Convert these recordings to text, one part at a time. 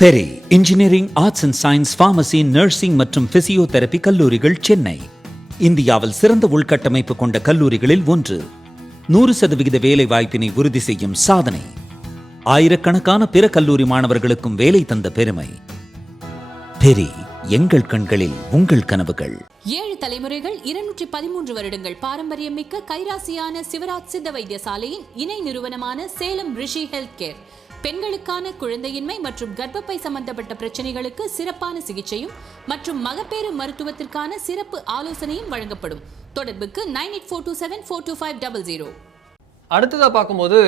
Peri engineering, arts and science, pharmacy, nursing மற்றும் physiotherapy கல்லூரிகள் சென்னை இந்தியாவில் சிறந்த உள்கட்டமைப்பு கொண்ட கல்லூரிகளில் ஒன்று. 100% வேலை வாய்ப்பினை உறுதி செய்யும் சாதனை. ஆயிரக்கணக்கான பிற கல்லூரி மாணவர்களுக்கும் வேலை தந்த பெருமை. பெரி, எங்கள் கண்களில் உங்கள் கனவுகள். 7 தலைமுறைகள் 213 வருடங்கள் பாரம்பரியமிக்க கைராசியான சிவராஜ் சித்த வைத்தியசாலையின் இணை நிறுவனமான சேலம் ரிஷி ஹெல்த் கேர் பெண்களுக்கான குழந்தையின்மை மற்றும் கர்ப்பப்பை சம்பந்தப்பட்ட பிரச்சனைகளுக்கு சிறப்பான சிகிச்சையும் மற்றும் மகப்பேறு மருத்துவத்திற்கான சிறப்பு ஆலோசனையும் வழங்கப்படும். தொடர்புக்கு 9842742500. அடுத்ததாக பார்க்கும்போது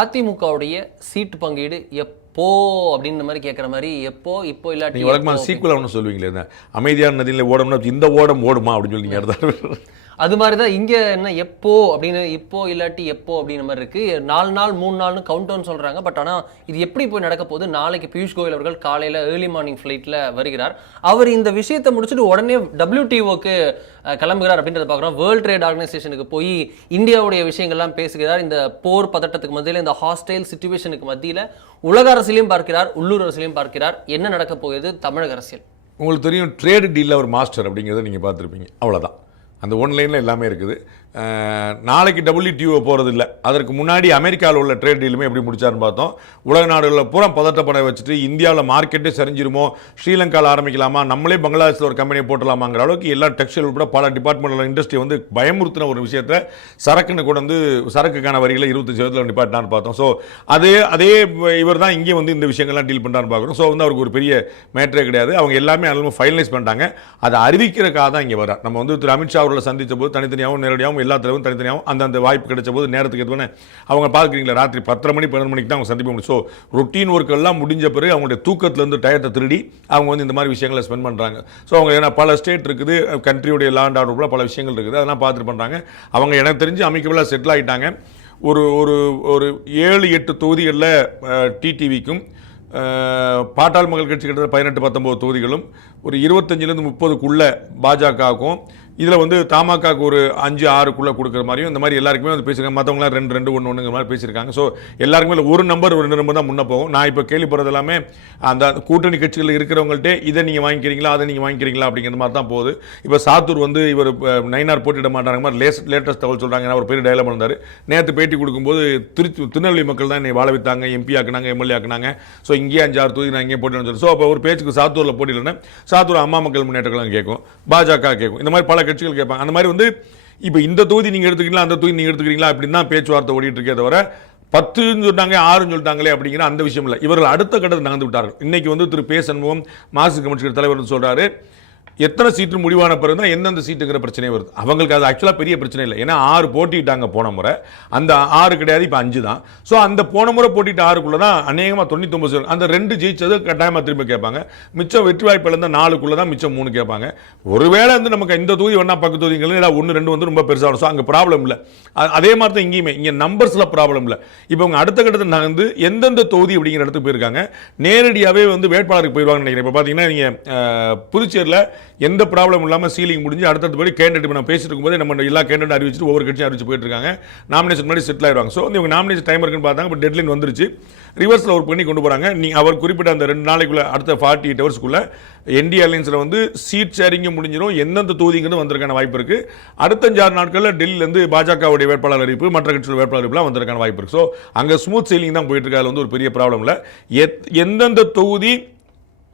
அதிமுகவுடைய சீட்டு பங்கீடு எப்போ அப்படின்ற மாதிரி கேட்குற மாதிரி எப்போ இப்போ இல்லாட்டி வழக்கமாக சீக்குவல் ஒன்று சொல்லுவீங்களே, அமைதியான நதியில் ஓடணும்னா இந்த ஓடம் ஓடுமா அப்படின்னு சொல்லி அது மாதிரி தான் இங்கே என்ன எப்போ அப்படின்னு இப்போ இல்லாட்டி எப்போ அப்படின்ற மாதிரி இருக்குது. 4 நாள் 3 நாள்னு கவுண்ட் டவுன் சொல்கிறாங்க. பட் ஆனால் இது எப்படி போய் நடக்க போகுது? நாளைக்கு பியூஷ் கோயல் அவர்கள் காலையில் ஏர்லி மார்னிங் ஃப்ளைட்டில் வருகிறார். அவர் இந்த விஷயத்தை முடிச்சுட்டு உடனே WTOக்கு கிளம்புகிறார் அப்படின்றத பார்க்குறோம். வேர்ல்ட் ட்ரேட் ஆர்கனைசேஷனுக்கு போய் இந்தியாவுடைய விஷயங்கள்லாம் பேசுகிறார். இந்த போர் பதட்டத்துக்கு மத்தியில், இந்த ஹாஸ்டைல் சிச்சுவேஷனுக்கு மத்தியில் உலக அரசியலையும் பார்க்கிறார், உள்ளூர் அரசியலையும் பார்க்கிறார். என்ன நடக்க போகுது தமிழக அரசியல்? உங்களுக்கு தெரியும், ட்ரேடு டீலில் ஒரு மாஸ்டர் அப்படிங்கிறத நீங்கள் பார்த்துருப்பீங்க. அவ்வளோதான், அந்த ஒன்லைனில் எல்லாமே இருக்குது. நாளைக்கு WTO போகிறது இல்லை, அதற்கு முன்னாடி அமெரிக்காவில் உள்ள ட்ரேட் டீலுமே எப்படி முடிச்சாருன்னு பார்த்தோம். உலக நாடுகளில் பூரா பதட்டப்பட வச்சுட்டு இந்தியாவில் மார்க்கெட்டே சரிஞ்சிருமோ, ஸ்ரீலங்காவில் ஆரம்பிக்கலாமா, நம்மளே பங்களாதேஷில் ஒரு கம்பெனியை போட்டலாமாங்கிற அளவுக்கு எல்லா டெக்ஸ்டைல் உட்பட பல டிபார்ட்மெண்ட்டில் இண்டஸ்ட்ரி வந்து பயமுறுத்தின ஒரு விஷயத்தை சரக்குன்னு கொண்டு வந்து சரக்குக்கான வரிகளை 25% நிப்பாட்டினான்னு பார்த்தோம். ஸோ அதே இவர் தான் இங்கே வந்து இந்த விஷயங்கள்லாம் டீல் பண்ணுறான்னு பார்க்குறோம். ஸோ வந்து அவருக்கு ஒரு பெரிய மேட்டரே கிடையாது. அவங்க எல்லாமே அதில் ஃபைனலைஸ் பண்ணிட்டாங்க. அதை அறிவிக்கிறதுக்காக தான் இங்கே வர்றார். நம்ம வந்து திரு அமித்ஷா அவர்களை சந்தித்த போது தனித்தனியாகவும் நேரடியாகவும் எல்லா தலைவரும் தனித்தனியாகவும் அந்தந்த வாய்ப்பு கிடைச்ச போது நேரத்துக்கு எதுவுமே அவங்க பார்க்குறீங்களா, ராத்திரி 10:30 மணி 11 மணிக்கு தான் அவங்க சந்திப்ப முடியும். ஸோ ரொட்டீன் ஒர்க் எல்லாம் முடிஞ்ச பிறகு அவங்களுடைய தூக்கத்திலேருந்து டயத்தை திருடி அவங்க வந்து இந்த மாதிரி விஷயங்களை ஸ்பெண்ட் பண்ணுறாங்க. ஸோ அவங்க ஏன்னா பல ஸ்டேட் இருக்குது, கண்ட்ரியுடைய லாண்ட் ஆர்டர் பல விஷயங்கள் இருக்குது, அதெல்லாம் பார்த்துட்டு பண்ணுறாங்க. அவங்க எனக்கு தெரிஞ்சு அமைக்கபிளாக செட்டில் ஆகிட்டாங்க. ஒரு ஒரு 7-8 தொகுதிகளில் டிடிவிக்கும், பாட்டாள் மக்கள் கட்சி கிட்ட 18-19 தொகுதிகளும், ஒரு 25-30க்குள்ள பாஜகவுக்கும், இதில் வந்து தமாகாவுக்கு ஒரு 5-6க்குள்ளே கொடுக்குற மாதிரியும் இந்த மாதிரி எல்லாருக்குமே வந்து பேசியிருக்காங்க. மற்றவங்களாம் 2-2-1-1ங்கிற மாதிரி பேசியிருக்காங்க. ஸோ எல்லாருக்குமே ஒரு நம்பர் 2 நம்பர் தான் முன்னே போகும். நான் இப்போ கேள்விப்படுறது எல்லாமே அந்த கூட்டணி கட்சிகளில் இருக்கிறவங்கள்ட்டே இதை நீங்கள் வாங்கிக்கிறீங்களா, அதை நீங்கள் வாங்கிக்கிறீங்களா அப்படிங்கிற மாதிரி தான் போகுது. இப்போ சாத்தூர் வந்து இவர் நயினார் போட்டியிட மாட்டாங்க மாதிரி லேட்டஸ்ட் தகவல் சொல்கிறாங்க. ஒரு பெரிய டயலாக் இருந்தார் நேற்று பேட்டி கொடுக்கும்போது. திருநெல்வேலி மக்கள் தான் என்னை வாழ வைத்தாங்க, MP ஆக்குனாங்க, MLA ஆக்குனாங்க. ஸோ இங்கேயே 5-6 தொகுதி நான் இங்கே போட்டின்னு சொல்லி. ஸோ அப்போ ஒரு பேச்சுக்கு சாத்தூரில் போட்டியிடலன்னா சாத்தூர் அம்மா மக்கள் முன்னேற்றங்களும் கேட்கும், பாஜக கேட்கும், இந்த மாதிரி பல கட்சிகள் கேட்பாங்க. அந்த மாதிரி வந்து இப்போ இந்த தொகுதி நீங்க எடுத்துக்கிறீங்களா, அந்த தொகுதி நீங்க எடுத்துக்கிறீங்களா அப்படின்னு தான் பேச்சுவார்த்தை ஓடிட்டு இருக்கே தவிர 10ன்னு சொல்லிட்டாங்க 6ன்னு சொல்லிட்டாங்களே அப்படிங்கிற அந்த விஷயம் இல்லை. இவர்கள் அடுத்த கட்டத்தில் நகர்ந்து விட்டார்கள். இன்னைக்கு வந்து திரு பே. சண்முகம் மார்க்சிஸ்ட் கம்யூனிஸ்ட் தலைவர் சொல்றாரு, எத்தனை சீட்டு முடிவான பிறகு தான் எந்தெந்த சீட்டுங்கிற பிரச்சனையே வருது. அவங்களுக்கு அது ஆக்சுவலாக பெரிய பிரச்சனை இல்லை. ஏன்னா 6 போட்டிட்டாங்க போன முறை, அந்த 6 கிடையாது, இப்போ 5 தான். ஸோ அந்த போன முறை போட்டிட்டு 6க்குள்ள தான் அநேகமாக 99 அந்த 2 ஜெயிச்சது கட்டாயமாக திரும்ப கேட்பாங்க. மிச்சம் வெற்றி வாய்ப்பு இருந்த 4க்குள்ள தான் மிச்சம் 3 கேட்பாங்க. ஒருவேளை வந்து நமக்கு இந்த தொகுதி வேணா பக்கத்து தொகுதிகள் 1-2 வந்து ரொம்ப பெருசாக, ஸோ அங்கே ப்ராப்ளம் இல்லை. அதே மாதிரி தான் இங்கேயுமே இங்கே நம்பர்ஸில் ப்ராப்ளம் இல்லை. இப்போ அவங்க அடுத்த கட்டத்தில் நகர்ந்து எந்தெந்த தொகுதி அப்படிங்கிற இடத்துக்கு போயிருக்காங்க. நேரடியாகவே வந்து வேட்பாளருக்கு போயிடுவாங்கன்னு நினைக்கிறேன். இப்போ பார்த்தீங்கன்னா நீங்கள் புதுச்சேரியில் எந்த ப்ராப்ளம் இல்லாமல் சீலிங் முடிஞ்சு அடுத்தபடி கேண்டிடேட் நம்ம பேசிட்டு இருக்கும்போது நம்ம எல்லா கேண்டிடேட் அறிவிச்சுட்டு ஒவ்வொரு கட்சியும் அறிவிச்சு போயிட்டு இருக்காங்க. நாமினேஷன் மாதிரி செட்டில் ஆயிடுவாங்க. ஸோ இவங்க நாமினேஷன் டைம் இருக்குன்னு பார்த்தாங்க, இப்போ டெட்லைன் வந்துருச்சு. ரிவர்ஸில் ஒரு பண்ணி கொண்டு போகிறாங்க. அவர் குறிப்பிட்ட அந்த 2 நாளைக்குள்ள அடுத்த 48 ஹவர்ஸ்க்குள்ள NDA அலையன்ஸில் வந்து சீட் ஷேரிங்கும் முடிஞ்சிடும், எந்தெந்த தொகுதிங்கிறது வந்திருக்கான வாய்ப்பு இருக்குது. அடுத்த 5-6 நாட்களில் டெல்லியிலேருந்து பாஜகவுடைய வேட்பாளர் அறிவிப்பு, மற்ற கட்சிகள் வேட்பாளர் அறிவிப்புலாம் வந்திருக்கான வாய்ப்பு இருக்குது. ஸோ அங்கே ஸ்மூத் செயிலிங் தான் போயிட்டு இருக்கு. அதில் வந்து ஒரு பெரிய ப்ராப்ளம் இல்லை. எந்தெந்த தொகுதி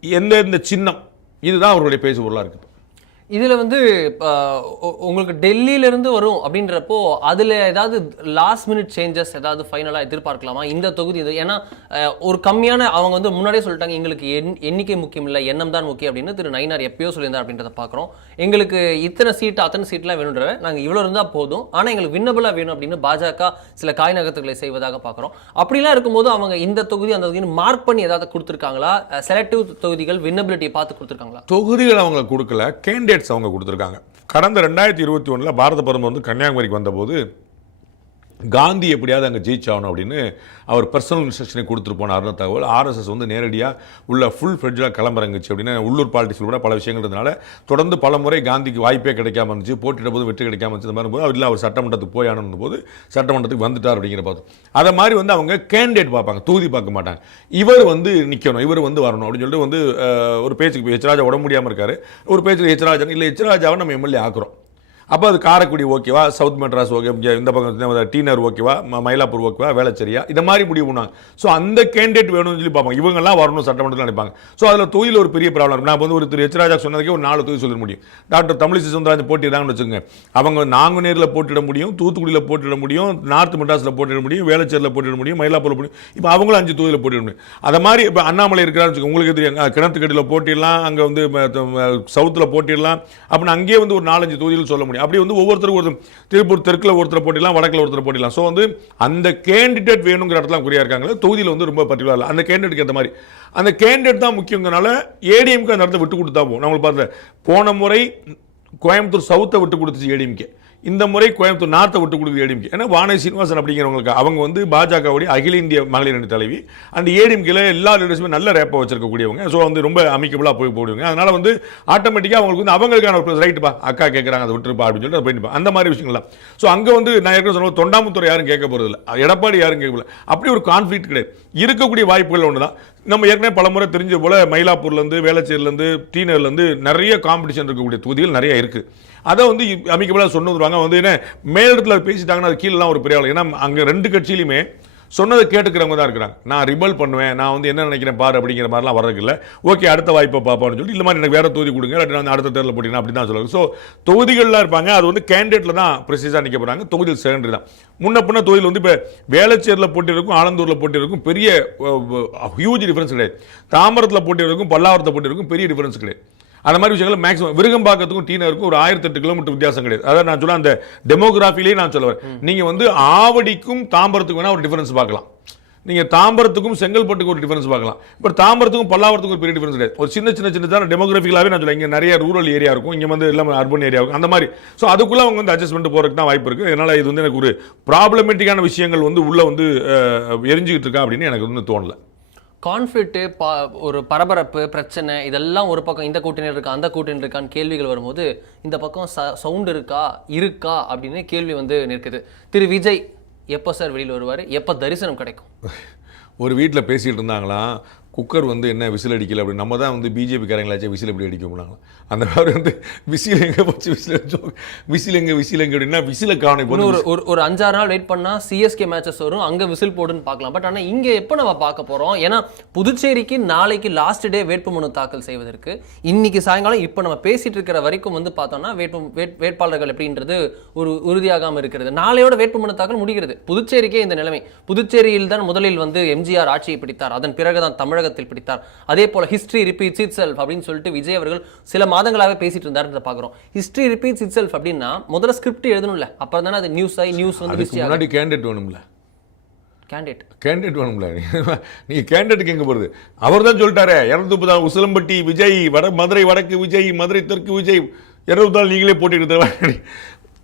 எந்தெந்த சின்னம், இதுதான் அவருடைய பேசு பொருளாக இருக்குது. இதில் வந்து உங்களுக்கு டெல்லியிலேருந்து வரும் அப்படின்றப்போ அதில் ஏதாவது லாஸ்ட் மினிட் சேஞ்சஸ் ஏதாவது ஃபைனலாக எதிர்பார்க்கலாமா இந்த தொகுதி? இது ஏன்னா ஒரு கம்மியான, அவங்க வந்து முன்னாடியே சொல்லிட்டாங்க எங்களுக்கு எண்ணிக்கை முக்கியம் இல்லை, எண்ணம் தான் முக்கியம் அப்படின்னு திரு நயினார் எப்பயோ சொல்லியிருந்தார் அப்படின்றத பார்க்குறோம். எங்களுக்கு இத்தனை சீட்டு அத்தனை சீட்லாம் வேணுன்ற, நாங்கள் இவ்வளோ இருந்தால் போதும், ஆனால் எங்களுக்கு வின்னபிளாக வேணும் அப்படின்னு பாஜக சில காய் நகர்த்துக்களை செய்வதாக பார்க்குறோம். அப்படிலாம் இருக்கும்போது அவங்க இந்த தொகுதி அந்த தொகுதின்னு மார்க் பண்ணி ஏதாவது கொடுத்துருக்காங்களா? செலக்டிவ் தொகுதிகள் வின்னபிலிட்டியை பார்த்து கொடுத்துருக்காங்களா? தொகுதிகள் அவங்க கொடுக்கல, கேண்டிடேட்ஸ் அவங்க கொடுத்துருக்காங்க. கடந்த 2021 பாரத பிரதமர் வந்து கன்னியாகுமரிக்கு வந்தபோது காந்தி எப்படியாவது அங்கே ஜெயிச்சாகணும் அப்படின்னு அவர் பர்சனல் இன்ஸ்ட்ரக்ஷனை கொடுத்துட்டு போனார்னு தகவல். ஆர்எஸ்எஸ் வந்து நேரடியாக உள்ள ஃபுல் ஃப்ளெட்ஜாக கிளம்புறங்குச்சு அப்படின்னு உள்ளூர் பாலிட்டிக்ஸில் கூட பல விஷயங்கள் இருந்தனால தொடர்ந்து பல முறை காந்திக்கு வாய்ப்பே கிடைக்காம இருந்துச்சு, போட்டியிட போது வெற்றி கிடைக்காம இருந்துச்சு. இந்த மாதிரி போது அவர் இல்லை, அவர் சட்டமன்றத்துக்கு போய் ஆனது போது சட்டமன்றத்துக்கு வந்துட்டார் அப்படிங்கிற பார்த்தோம். அதை மாதிரி வந்து அவங்க கேண்டிடேட் பார்ப்பாங்க, தொகுதி பார்க்க மாட்டாங்க. இவர் வந்து நிற்கணும், இவர் வந்து வரணும் அப்படின்னு சொல்லிட்டு வந்து ஒரு பேச்சுக்கு ஹெச் ராஜா உடம்பு முடியாமல் இருக்காரு, ஒரு பேச்சுக்கு ஹெச் ராஜா இல்லை ஹெச் ராஜாவை நம்ம எம்எல்ஏ ஆக்குறோம். அப்போ அது காரைக்குடி ஓகேவா, சவுத் மெட்ராஸ் ஓகே, இந்த பக்கம் டீனர் ஓகேவா, மயிலாப்பூர் ஓகேவா, வேளச்சேரியா, இந்த மாதிரி முடிவு பண்ணுவாங்க. ஸோ அந்த கேண்டிடேட் வேணும்னு சொல்லி பார்ப்பாங்க. இவங்கெல்லாம் வரணும் சட்டமன்றத்தில் நினைப்பாங்க. ஸோ அதில் தொகுதியில் ஒரு பெரிய ப்ராப்ளம் இருக்கும். நான் வந்து ஒரு திரு ஹெச் ராஜா சொன்னதுக்கே ஒரு 4 தொகுதி சொல்ல முடியும். டாக்டர் தமிழிசை சவுந்தரராஜன் போட்டியிடாங்கன்னு வச்சுக்கோங்க, அவங்க நாங்குநேரில் போட்டியிட முடியும், தூத்துக்குடியில் போட்டியிட முடியும், நார்த் மெட்ராஸில் போட்டியிட முடியும், வேளச்சேரியில் போட்டியிட முடியும், மயிலாப்பூரில் முடியும். இப்போ அவங்களும் 5 தொகுதியில் போட்டியிட முடியும். அதை மாதிரி இப்போ அண்ணாமலை இருக்கிறான்னு வச்சுக்கோங்க, உங்களுக்கு தெரியும், கிணத்துக்கடியில் போட்டிடலாம், அங்கே வந்து சவுத்தில் போட்டிடலாம் அப்படின்னு அங்கேயே வந்து ஒரு 4-5 தொகுதியில் சொல்ல முடியும். அப்படி வந்து ஒவ்வொருத்தருக்கும் ஒரு திருப்பூர் தெற்குல ஒருத்தர் போட்டிடலாம், வடக்குல ஒருத்தர் போட்டிடலாம். ஸோ வந்து அந்த கேண்டிடேட் வேணுங்கிற இடத்துல குறியா இருக்காங்க. தொகுதியில் வந்து ரொம்ப பர்டிகுலர் இல்லை, அந்த கேண்டிடேட் ஏற்ற மாதிரி அந்த கேண்டிடேட் தான் முக்கியங்கிறனால ஏடிஎம்கே அந்த இடத்த விட்டு கொடுத்தா போகும். நம்மளுக்கு பார்த்து போன முறை கோயம்புத்தூர் சவுத்தை விட்டு கொடுத்துச்சு ஏடிஎம்கே, இந்த முறை கோயம்புத்தூர் நார்த்தை விட்டு கொடுக்குது ஏடிஎம்கே. ஏன்னா வானதி சீனிவாசன் அப்படிங்கிறவங்களுக்கு அவங்க வந்து பாஜகவுடைய அகில இந்திய மகளிர் அணி தலைவி, அந்த ஏடிஎம்கேல எல்லா லீடர்ஸுமே நல்ல ரேப்பை வச்சிருக்கக்கூடியவங்க. ஸோ வந்து ரொம்ப அமிக்கபிளாக போடுவாங்க. அதனால வந்து ஆட்டோமேட்டிக்காக அவங்களுக்கு வந்து அவங்களுக்கான ஒரு ரைட்டுப்பா, அக்கா கேட்குறாங்க அதை விட்டுருப்பா அப்படின்னு சொல்லிட்டு போயிட்டு அந்த மாதிரி விஷயங்கள்லாம். ஸோ அங்கே வந்து நான் ஏற்கனவே சொன்ன தொண்டாமுத்துறை யாரும் கேட்க போகிறது இல்லை, எடப்பாடி யாரும் கேட்க போகல. அப்படி ஒரு கான்ஃப்ளிக்ட் கிடையாது. இருக்கக்கூடிய வாய்ப்புகள் ஒன்று தான். நம்ம ஏற்கனவே பல முறை தெரிஞ்ச போல மயிலாப்பூர்லேருந்து வேளச்சேரிலேருந்து டீனர்லேருந்து நிறைய காம்படிஷன் இருக்கக்கூடிய தொகுதிகள் நிறைய இருக்குது. அதை வந்து அமைக்கப்படாத சொன்ன வருவாங்க வந்து என்ன மேலிடத்தில் பேசிட்டாங்கன்னா அது கீழெலாம் ஒரு பெரிய ஆள். ஏன்னா அங்கே 2 கட்சியிலுமே சொன்னதை கேட்டுக்கிறவங்க தான் இருக்கிறாங்க. நான் ரிபல் பண்ணுவேன், நான் வந்து என்ன நினைக்கிறேன் பாரு அப்படிங்கிற மாதிரிலாம் வர்றதுக்கு இல்லை. ஓகே அடுத்த வாய்ப்பை பார்ப்போம்னு சொல்லி இல்லை மாதிரி எனக்கு வேறு தொகுதி கொடுங்க, நான் அடுத்த தேர்தலில் போட்டிங்கன்னா அப்படி தான் சொல்லுவாங்க. ஸோ தொகுதிகள்லாம் இருப்பாங்க, அது வந்து கேண்டிடேட்டில் தான் ப்ரெசிஸாக நிற்க போகிறாங்க. தொகுதியில் செகண்டரி தான். முன்ன பின்ன தொகுதியில் வந்து இப்போ வேளச்சேரியில் போட்டியிருக்கும், ஆலந்தூரில் போட்டியிருக்கும், பெரிய ஹியூஜ் டிஃபரன்ஸ் கிடையாது. தாம்பரத்தில் போட்டியிருக்கும், பல்லாவரத்தில் போட்டியிருக்கும், பெரிய டிஃபரன்ஸ் கிடையாது. அந்த மாதிரி விஷயங்கள் மேக்ஸிமம் விருகம்பாக்கத்துக்கும் டீனருக்கும் ஒரு 1008 கிலோமீட்டர் வித்தியாசம் கிடையாது. அதாவது நான் சொல்ல அந்த டெமோகிராஃபிலேயே நான் சொல்லுவேன், நீங்கள் வந்து ஆவடிக்கும் தாம்பரத்துக்கும் வேணா ஒரு டிஃபரன்ஸ் பார்க்கலாம், நீங்கள் தாம்பரத்துக்கும் செங்கல்பட்டுக்கும் ஒரு டிஃபரன்ஸ் பார்க்கலாம். இப்போ தாம்பரத்துக்கும் பல்லாவரத்துக்கும் ஒரு பெரிய டிஃபரன்ஸ் கிடையாது. ஒரு சின்ன டெமோகிராஃபிக்கலாகவே நான் சொல்லுவேன், இங்கே நிறைய ரூரல் ஏரியா இருக்கும், இங்கே வந்து எல்லாமே அர்பன் ஏரியா இருக்கும், அந்த மாதிரி. ஸோ அதுக்குள்ளே அவங்க வந்து அட்ஜஸ்ட்மெண்ட் போகிறதுக்கு தான் வாய்ப்பு இருக்குது. அதனால் இது வந்து எனக்கு ஒரு ப்ராப்ளமேட்டிக்கான விஷயங்கள் வந்து உள்ளே வந்து எரிஞ்சுக்கிட்டு இருக்கா அப்படின்னு எனக்கு வந்து தோணலை. கான்ஃப்ளிக்ட், ஒரு பரபரப்பு, பிரச்சனை இதெல்லாம் ஒரு பக்கம், இந்த கூட்டணி இருக்கா அந்த கூட்டணி இருக்கான்னு கேள்விகள் வரும்போது இந்த பக்கம் சவுண்ட் இருக்கா அப்படின்னு கேள்வி வந்து நிற்குது. திரு விஜய் எப்போ சார் வெளியில் வருவார், எப்போ தரிசனம் கிடைக்கும்? ஒரு வீட்டில் பேசிகிட்டு இருந்தாங்களாம், குக்கர் வந்து என்ன விசில் அடிக்கல அப்படின்னு. நம்ம தான் வந்து பிஜேபி காரங்களாச்சும் விசில் எப்படி அடிக்க முடியாங்களா, அந்த மாதிரி வந்து விசில் எங்கே போச்சு, விசில் எங்கே அப்படின்னா விசில காணும். ஒரு 5-6 நாள் வெயிட் பண்ணால் சிஎஸ்கே மேட்சஸ் வரும், அங்கே விசில் போடுன்னு பார்க்கலாம். பட் ஆனால் இங்கே எப்போ நம்ம பார்க்க போகிறோம்? ஏன்னா புதுச்சேரிக்கு நாளைக்கு லாஸ்ட் டே வேட்புமனு தாக்கல் செய்வதற்கு இன்னைக்கு சாயங்காலம் இப்போ நம்ம பேசிட்டு இருக்கிற வரைக்கும் வந்து பார்த்தோம்னா வேட்பாளர்கள் எப்படின்றது ஒரு உறுதியாகாமல் இருக்கிறது. நாளையோட வேட்புமனு தாக்கல் முடிகிறது. புதுச்சேரிக்கே இந்த நிலைமை. புதுச்சேரியில் தான் முதலில் வந்து எம்ஜிஆர் ஆட்சியை பிடித்தார், அதன் பிறகுதான் தமிழக பிடித்தார். அதே போல ஹிஸ்டரி ரிப்பீட்ஸ் இட்செல்ஃப் அப்படின்னு சொல்லிட்டு விஜய் அவர்கள் சில மாதங்களாகவே பேசிட்டு இருந்தாருன்றத பார்க்கிறோம். ஹிஸ்டரி ரிப்பீட்ஸ் இட்செல்ஃப் அப்படின்னா முதல்ல ஸ்கிரிப்ட் எழுதணும்ல, அப்புறம் தானே அது நியூஸ் வந்து முன்னாடி கேண்டிடேட் வேணும்ல, கேண்டிடேட் வேணும்ல. நீங்க கேண்டிடேட்டுக்கு எங்க போறது? அவர் தான் சொல்லிட்டாரு 230 உசிலம்பட்டி விஜய், மதுரை வடக்கு விஜய், மதுரை தெற்கு விஜய், 200 நீங்களே போட்டிட்டு.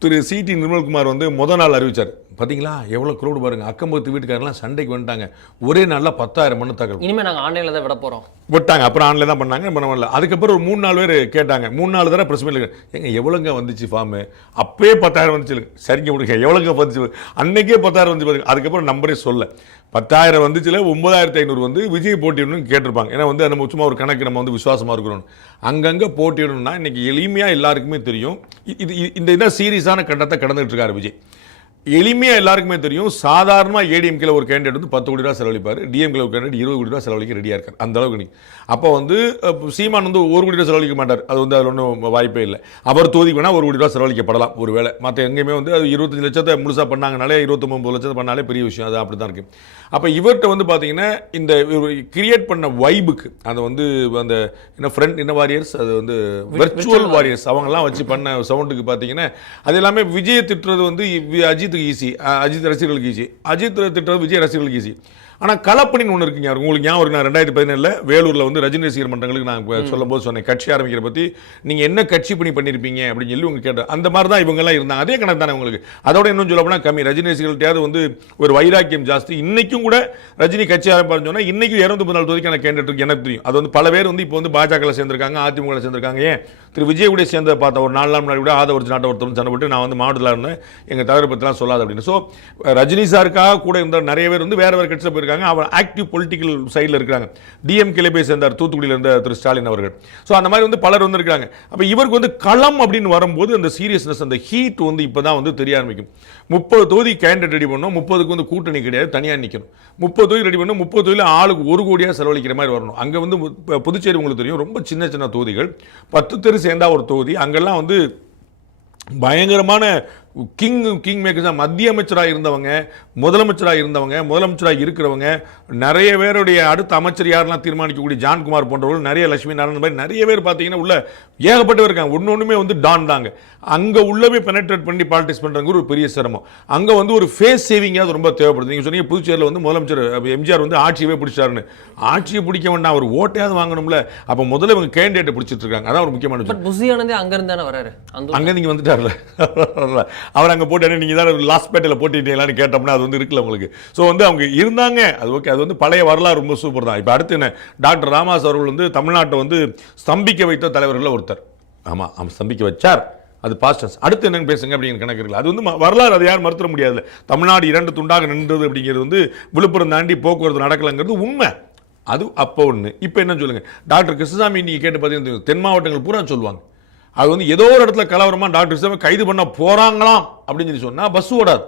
திரு சிடி நிர்மல்குமார் வந்து முதல் நாள் அறிவிச்சார். பார்த்தீங்களா எவ்வளோ க்ரௌடு பாருங்க, அக்கம்பக்கத்து வீட்டுக்காரெல்லாம் சண்டைக்கு வந்துட்டாங்க. ஒரே நாளில் 10,000 மனு தாக்கல். இனிமேல் நாங்கள் ஆன்லைனில் தான் விட்டாங்க. அப்புறம் ஆன்லைன் தான் பண்ணாங்க, பண்ணல. அதுக்கப்புறம் ஒரு 3-4 பேர் கேட்டாங்க. 3-4 தடவை பிரஸ் மீட் எங்க எவ்வளோங்க வந்துச்சு ஃபார்மு? அப்பயே 10,000 வந்துச்சு. சரிங்க விடுங்க, எவ்வளோங்க வந்துச்சு? அன்னைக்கே 10,000 வந்துச்சு பாருங்க. அதுக்கப்புறம் நம்பரே சொல்ல 10,000 வந்துச்சுல 9,500 வந்து விஜய் போட்டிடணும்னு கேட்டிருப்பாங்க. ஏன்னா வந்து நம்ம சும்மா ஒரு கணக்கு நம்ம வந்து விசுவாசமாக இருக்கிறோம். அங்கங்கே போட்டிடணும்னா இன்னைக்கு எளிமையாக எல்லாருக்குமே தெரியும். இந்த சீரியஸான கட்டத்தை கடந்துட்டு இருக்காரு விஜய். எளிமையாக எல்லாருக்குமே தெரியும். சாதாரணமாக ஏடிஎம்கேல ஒரு கேண்டிடேட் வந்து 10 கோடி ரூபா செலவழிப்பார், டிஎம்கேல ஒரு கேண்டிடேட் 20 கோடி ரூபா செலவழிக்க ரெடியாக இருக்கார். அந்த அளவுக்கு நீ அப்போ வந்து சீமான் வந்து 1 கோடி ரூபா செலவழிக்க மாட்டார். அது வந்து அதில் ஒன்றும் வாய்ப்பே இல்லை. அவர் தொகுதிக்கு வேணால் 1 கோடி ரூபா செலவழிக்கப்படலாம் ஒரு வேலை. மற்ற எங்கேயுமே வந்து அது 25 லட்சத்தை முழுசாக பண்ணாங்கனாலே 29 லட்சத்தை பண்ணாலே பெரிய விஷயம். அது அப்படி தான் இருக்குது. அப்போ இவர்கிட்ட வந்து பார்த்தீங்கன்னா இந்த கிரியேட் பண்ண வைபுக்கு அதை வந்து அந்த ஃப்ரெண்ட் வாரியர்ஸ், அது வந்து வெர்ச்சுவல் வாரியர்ஸ் அவங்கெல்லாம் வச்சு பண்ண சவுண்டுக்கு பார்த்தீங்கன்னா அது எல்லாமே விஜயை திட்டுறது வந்து அஜித்துக்கு ஈஸி, அஜித் ரசிகர்களுக்கு ஈஸி. அஜித் திட்டுறது விஜய் ரசிகர்களுக்கு ஈஸி. ஆனால் களப்பணின்னு ஒன்று இருக்குங்க. உங்களுக்கு ஞாபகம் நான் 2017 வேலூரில் வந்து ரஜினி ரசிகர் மன்றங்களுக்கு நான் சொல்லும்போது சொன்னேன், கட்சி ஆரம்பிக்கிற பற்றி நீங்கள் என்ன கட்சி பணி பண்ணியிருப்பீங்க அப்படின்னு சொல்லி உங்க கேட்டேன். அந்த மாதிரி தான் இவங்கெல்லாம் இருந்தாங்க. அதே கணக்கு தானே உங்களுக்கு. அதோட இன்னும் சொல்ல போனால் கம்மி. ரஜினி ரசிகர்கள்ட்டையாவது வந்து ஒரு வைராக்கியம் ஜாஸ்தி. இன்னைக்கும் கூட ரஜினி கட்சி ஆரம்பிப்பாருன்னு சொன்னால் இன்னைக்கும் 214 தொகுதிக்கான கேண்டிடேட் இருக்கு எனக்கு தெரியும். அது வந்து பல பேர் வந்து இப்போ வந்து பாஜகவில் சேர்ந்திருக்காங்க, அதிமுகவில் சேர்ந்திருக்காங்க. ஏன் திரு விஜய் கூட சேர்ந்த பார்த்தா ஒரு 4 நாள் முன்னாடி கூட ஆதவர்ச்சி நாட்டை ஒருத்தர் சண்டை போட்டு நான் வந்து மாவட்டத்தில் இருந்தேன், எங்கள் தவறு பற்றிலாம் சொல்லாது அப்படின்னு. ஸோ ரஜினி சாருக்காக கூட இருந்த நிறைய பேர் வந்து வேற வேறு கட்சியில் போயிருக்காங்க. அவர் ஆக்டிவ் பொலிட்டிக்கல் சைடில் இருக்கிறாங்க. டிஎம்கேல போய் சேர்ந்தார் தூத்துக்குடியில் இருந்த திரு ஸ்டாலின் அவர்கள். ஸோ அந்த மாதிரி வந்து பலர் வந்து இருக்காங்க. அப்போ இவருக்கு வந்து களம் அப்படின்னு வரும்போது அந்த சீரியஸ்னஸ், அந்த ஹீட் வந்து இப்போ தான் வந்து தெரிய ஆரம்பிக்கும். 30 தொகுதி கேண்டிடேட் ரெடி பண்ணணும், 30க்கு வந்து கூட்டணி கிடையாது, தனியாக நிற்கணும். 30 தொகுதி ரெடி பண்ணணும், 30 தொகுதியில் ஆளுக்கு 1 கோடியாக செலவழிக்கிற மாதிரி வரணும். அங்கே வந்து புதுச்சேரி உங்களுக்கு தெரியும், ரொம்ப சின்ன சின்ன தொகுதிகள், 10 தெரு சேர்ந்தா ஒரு தொகுதி. அங்கெல்லாம் வந்து பயங்கரமான கிங் மேக்கர்ஸ். மத்திய அமைச்சராக இருந்தவங்க, முதலமைச்சராக இருந்தவங்க, முதலமைச்சராக இருக்கிறவங்க, நிறைய பேருடைய அடுத்த அமைச்சர் யாரெல்லாம் தீர்மானிக்கக்கூடிய ஜான்குமார் போன்றவர்கள், நிறைய லட்சுமி நாராயணன் மாதிரி நிறைய பேர் பார்த்தீங்கன்னா உள்ள ஏகப்பட்டவர் இருக்காங்க. ஒன்னொன்றுமே வந்து டான் தாங்க. அங்கே உள்ளவே பெனட்ரேட் பண்ணி பாலிடிக்ஸ் பண்ணுறவங்க ஒரு பெரிய சிரமம். அங்கே வந்து ஒரு ஃபேஸ் சேவிங்காக ரொம்ப தேவைப்படுது. நீங்கள் சொன்னீங்க புதுச்சேரியில் வந்து முதலமைச்சர் எம்ஜிஆர் வந்து ஆட்சியவே பிடிச்சாருன்னு. ஆட்சியை பிடிக்க வேண்டாம், அவர் ஓட்டையாவது வாங்கணும்ல. அப்போ முதல்ல இவங்க கேண்டிடேட்டை பிடிச்சிட்டு இருக்காங்க. அதான் ஒரு முக்கியமான விஷயம். புசியானந்தே அங்கிருந்து தானே வராரு, அங்கே நீங்கள் வந்துட்டார்ல அவர் அங்கே போட்டு நீங்கள் தான் லாஸ்ட் பேட்டில் போட்டிட்டீங்களான்னு கேட்டோம்னா அது வந்து இருக்குல்ல உங்களுக்கு. ஸோ வந்து அவங்க இருந்தாங்க, அது ஓகே. அது வந்து பழைய வரலாறு ரொம்ப சூப்பர் தான். இப்போ அடுத்து என்ன, டாக்டர் ராமதாஸ் அவர்கள் வந்து தமிழ்நாட்டை வந்து ஸ்தம்பிக்க வைத்த தலைவர்களில் ஒருத்தர். ஆமாம், அவன் ஸ்தம்பிக்க வச்சார், அது பாஸ்டர்ஸ். அடுத்து என்னன்னு பேசுங்க அப்படிங்கிற கணக்கு இருக்குல்ல. அது வந்து வரலாறு, அதை யாரும் மறுத்துட முடியாது. தமிழ்நாடு 2 துண்டாக நின்றது அப்படிங்கிறது வந்து விழுப்புரம் தாண்டி போக்குவரத்து நடக்கலைங்கிறது உண்மை. அது அப்போ ஒன்று. இப்போ என்ன சொல்லுங்கள், டாக்டர் கிருஷ்ணசாமி நீங்கள் கேட்டு பார்த்தீங்கன்னா தென் மாவட்டங்கள் பூரா சொல்லுவாங்க, அது வந்து ஏதோ ஒரு இடத்துல கலவரமா டாக்டர் கிருஷ்ணசாமி கைது பண்ண போறாங்களாம் அப்படின்னு சொல்லி சொன்னா பஸ் ஓடாது.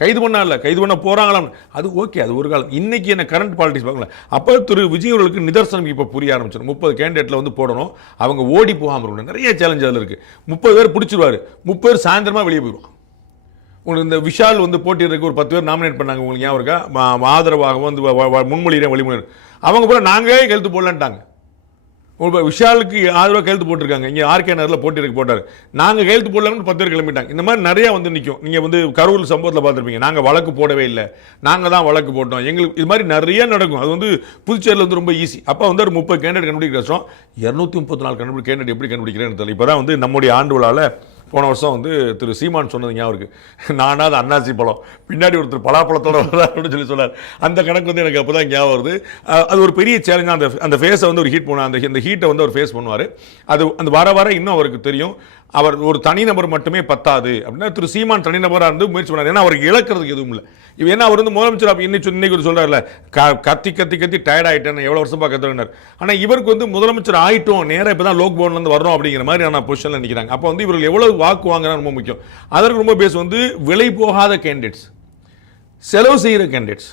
கைது பண்ண இல்லை, கைது பண்ண போறாங்களாம். அது ஓகே, அது ஒரு காலம். இன்னைக்கு என்ன கரண்ட் பாலிடிக்ஸ் பார்க்கல. அப்போ திரு விஜய் அவர்களுக்கு நிதர்சனம் இப்போ புரிய ஆரம்பிச்சிடும். 30 கேண்டிடேட்ல வந்து போடணும், அவங்க ஓடி போகாமல் இருக்கணும். நிறைய சேலஞ்ச் அதில் இருக்கு. 30 பேர் பிடிச்சிருவாரு, 30 பேர் சாயந்தரமா வெளியே போயிடுவான். உங்களுக்கு இந்த விஷால் வந்து போட்டியிருக்கு, ஒரு 10 பேர் நாமினேட் பண்ணாங்க, உங்களுக்கு ஞாபகம் இருக்கா? ஆதரவாக வந்து முன்மொழியிற வழிமுறை அவங்க கூட நாங்களே கழுத்து போடலான்ட்டாங்க. விஷாலுக்கு ஆதரவாக கையெழுத்து போட்டிருக்காங்க. இங்கே ஆர்கே நகரில் போட்டார். நாங்கள் கையெழுத்து போடலாம்னு 10 பேர் கிளம்பிட்டாங்க. இந்த மாதிரி நிறையா வந்து நிற்கும். நீங்கள் வந்து கரூர் சம்பவத்தில் பார்த்துருப்பீங்க, நாங்கள் வழக்கு போடவே இல்லை, நாங்கள் தான் வழக்கு போட்டோம், எங்களுக்கு இது மாதிரி நிறைய நடக்கும். அது வந்து புதுச்சேரியில் வந்து ரொம்ப ஈஸி. அப்போ வந்து ஒரு 30 கேண்டிடேட் கண்டுபிடிக்க கஷ்டம். 234 கேண்டிடேட் எப்படி கண்டுபிடிக்கிறேன்னு தெரியல. இப்போ தான் வந்து நம்முடைய ஆண்டு விழாவில் போன வருஷம் வந்து திரு சீமான் சொன்னது ஞாபகம் இருக்கு. நானாவது அன்னாசி பழம், பின்னாடி ஒருத்தர் பலாப்பழத்தோட வர்றார் அப்படின்னு சொல்லி சொன்னார். அந்த கணக்கு வந்து எனக்கு அப்போ தான் ஞாபகம் வருது. அது ஒரு பெரிய சேலஞ்சாக அந்த ஃபேஸை வந்து ஒரு ஹீட் பண்ணுவார். அந்த ஹீட்டை வந்து அவர் ஃபேஸ் பண்ணுவார். அது அந்த வர இன்னும் அவருக்கு தெரியும், அவர் ஒரு தனிநபர் மட்டுமே பத்தாது அப்படின்னா திரு சீமான் தனிநபராக இருந்து முயற்சி பண்ணார். ஏன்னா அவருக்கு இழக்கிறதுக்கு எதுவும் இல்லை. இப்போ ஏன்னா அவர் வந்து முதலமைச்சர் இன்னைக்கு சொல்றாருல, கத்தி டயர்ட் ஆகிட்டேன், எவ்வளோ வருஷமாக கத்துறாரு. ஆனால் இவருக்கு வந்து முதலமைச்சர் ஆகிட்டோம், நேராக இப்போ தான் லோக் பவன்லேருந்து வரணும் அப்படிங்கிற மாதிரியான பொசிஷனில் நிற்கிறாங்க. அப்போ வந்து இவர்கள் எவ்வளவு வாக்கு வாங்குறாங்க ரொம்ப முக்கியம். அதற்கு ரொம்ப பேஸ் வந்து விலை போகாத கேண்டிடேட்ஸ், செலவு செய்கிற கேண்டிடேட்ஸ்,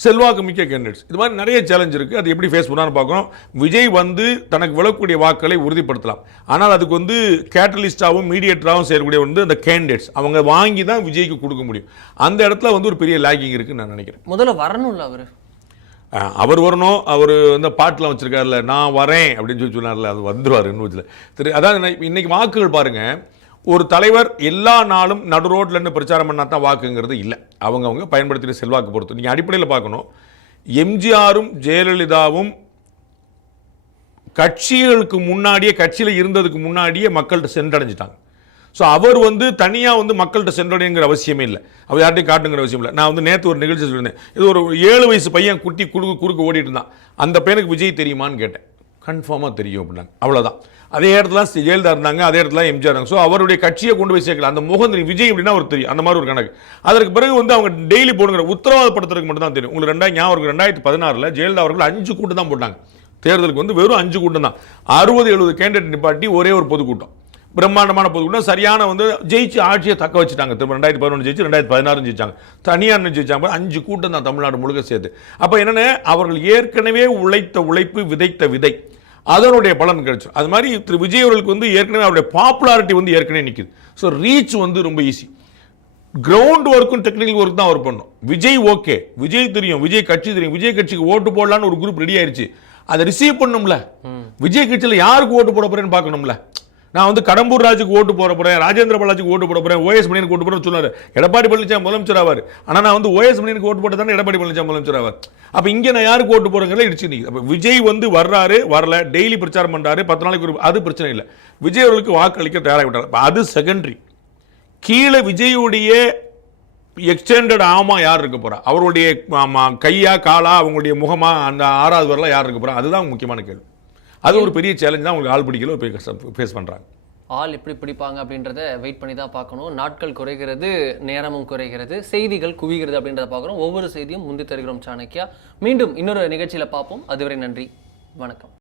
செல்வாக்கு மிக்க கேண்டிடேட்ஸ், இது மாதிரி நிறைய சேலஞ்ச் இருக்குது. அது எப்படி ஃபேஸ் பண்ணான்னு பார்க்கணும். விஜய் வந்து தனக்கு விழக்கூடிய வாக்களை உறுதிப்படுத்தலாம். ஆனால் அதுக்கு வந்து கேட்டலிஸ்டாகவும் மீடியேட்டராகவும் செய்யக்கூடிய வந்து அந்த கேண்டிடேட்ஸ் அவங்க வாங்கி தான் விஜய்க்கு கொடுக்க முடியும். அந்த இடத்துல வந்து ஒரு பெரிய லேக்கிங் இருக்குன்னு நான் நினைக்கிறேன். முதல்ல வரணும்ல அவர் வரணும். அவர் வந்து பாட்டில் வச்சிருக்காருல, நான் வரேன் அப்படின்னு சொல்லி சொன்னார்ல, அது வந்துடுவார் இன்னும். அதாவது இன்னைக்கு வாக்குகள் பாருங்க, ஒரு தலைவர் எல்லா நாளும் நடு ரோட்ல இருந்து பிரச்சாரம் பண்ணா தான் வாக்குங்கிறது இல்லை. அவங்க பயன்படுத்தின செல்வாக்கு பொறுத்து நீங்க அடிப்படையில் பார்க்கணும். எம்ஜிஆரும் ஜெயலலிதாவும் கட்சிகளுக்கு முன்னாடியே, கட்சியில் இருந்ததுக்கு முன்னாடியே மக்கள்கிட்ட சென்றடைஞ்சிட்டாங்க. ஸோ அவர் வந்து தனியாக வந்து மக்கள்கிட்ட சென்றடைங்கிற அவசியமே இல்லை, அவர் யார்ட்டையும் காட்டுங்கிற அவசியம் இல்லை. நான் வந்து நேற்று ஒரு நிகழ்ச்சி சொல்லியிருந்தேன், இது ஒரு 7 வயசு பையன் குட்டி குறுக்கு ஓடிட்டு இருந்தான். அந்த பையனுக்கு விஜய் தெரியுமான்னு கேட்டேன். கன்ஃபார்மாக தெரியும் அப்படின்னாங்க. அவ்வளோதான். அதே இடத்துல ஜெயலலிதா இருந்தாங்க, அதே இடத்துல எம்ஜிஆர் இருந்தாங்க. ஸோ அவருடைய கட்சியை கொண்டு போய் சேர்க்கல. அந்த முகம் விஜய் அப்படின்னா அவர் தெரியும், அந்த மாதிரி ஒரு கணக்கு. அதற்கு பிறகு வந்து அவங்க டெய்லி போடுங்கிற உத்தரவாதப்படுத்துறதுக்கு மட்டும் தான் தெரியும். உங்களுக்கு 2016 ஜெயலலிதா அவர்கள் 5 கூட்டம் தான் போட்டாங்க. தேர்தலுக்கு வந்து வெறும் 5 கூட்டம் தான். 60-70 கேண்டிடேட் நிப்பாட்டி ஒரே ஒரு பொதுக்கூட்டம், பிரம்மாண்டமான பொதுக்கூட்டம். சரியான வந்து ஜெயிச்சு ஆட்சியை தக்க வச்சுட்டாங்க. திரும்ப 2011 ஜெயிச்சு 2016 ஜெயிச்சாங்க. தனியார் ஜெயிச்சாங்க. 5 கூட்டம் தான் தமிழ்நாடு முழுக்க சேர்த்து. அப்போ என்னென்ன, அவர்கள் ஏற்கனவே உழைத்த உழைப்பு, விதைத்த விதை, அதனுடைய பலன் கிடைச்சு. அது மாதிரி திரு விஜய் அவர்களுக்கு வந்து ஏற்கனவே அவருடைய பாப்புலாரிட்டி வந்து ஏற்கனவே நிற்குது. ஸோ ரீச் வந்து ரொம்ப ஈஸி. கிரவுண்ட் ஒர்க்கும் டெக்னிக்கல் ஒர்க் தான் அவர் பண்ணும். விஜய் ஓகே, விஜய் தெரியும், விஜய் கட்சி தெரியும், விஜய் கட்சிக்கு ஓட்டு போடலான்னு ஒரு குரூப் ரெடி ஆயிடுச்சு. அதை ரிசீவ் பண்ணும்ல, விஜய் கட்சியில் யாருக்கு ஓட்டு போட போறேன்னு பார்க்கணும்ல. நான் வந்து கடம்பூர் ராஜுக்கு ஓட்டு போட போறேன், ராஜேந்திர பாலாஜிக்கு ஓட்டு போட போறேன், ஓஎஸ் மணியனுக்கு ஓட்டு போறேன்னு சொன்னாரு. எடப்பாடி பழனிசாமி முதலமைச்சர் ஆவார். ஆனா நான் வந்து ஓஎஸ் மணியனுக்கு ஓட்டு போட்டு தானே எடப்பாடி பழனிசாமி முதலமைச்சர் ஆவார். அப்ப இங்க நான் யாருக்கு ஓட்டு போறேங்கிறத இடிச்சு நிக்குது. அப்ப விஜய் வந்து வர்றாரு வரல, டெய்லி பிரச்சாரம் பண்றாரு, 10 நாளைக்கு ஒரு, அது பிரச்சனை இல்லை. விஜய் அவர்களுக்கு வாக்களிக்க தயாராகி விட்டார். அது செகண்டரி. கீழே விஜயுடைய எக்ஸ்டெண்டட் ஆமா யார் இருக்க போறா, அவருடைய கையா காலா அவங்களுடைய முகமா அந்த 6வது வரல யார் இருக்க போறா, அதுதான் முக்கியமான கேள்வி. அது ஒரு பெரிய சேலஞ்ச் தான். உங்களுக்கு ஆள் பிடிக்கல ஃபேஸ் பண்றாங்க. ஆள் எப்படி பிடிப்பாங்க அப்படின்றத வெயிட் பண்ணி தான் பார்க்கணும். நாட்கள் குறைகிறது, நேரமும் குறைகிறது, செய்திகள் குவிகிறது அப்படின்றத பார்க்குறோம். ஒவ்வொரு செய்தியும் முந்தி தருகிறோம் சாணக்கியா. மீண்டும் இன்னொரு நிகழ்ச்சியில் பார்ப்போம். அதுவரை நன்றி, வணக்கம்.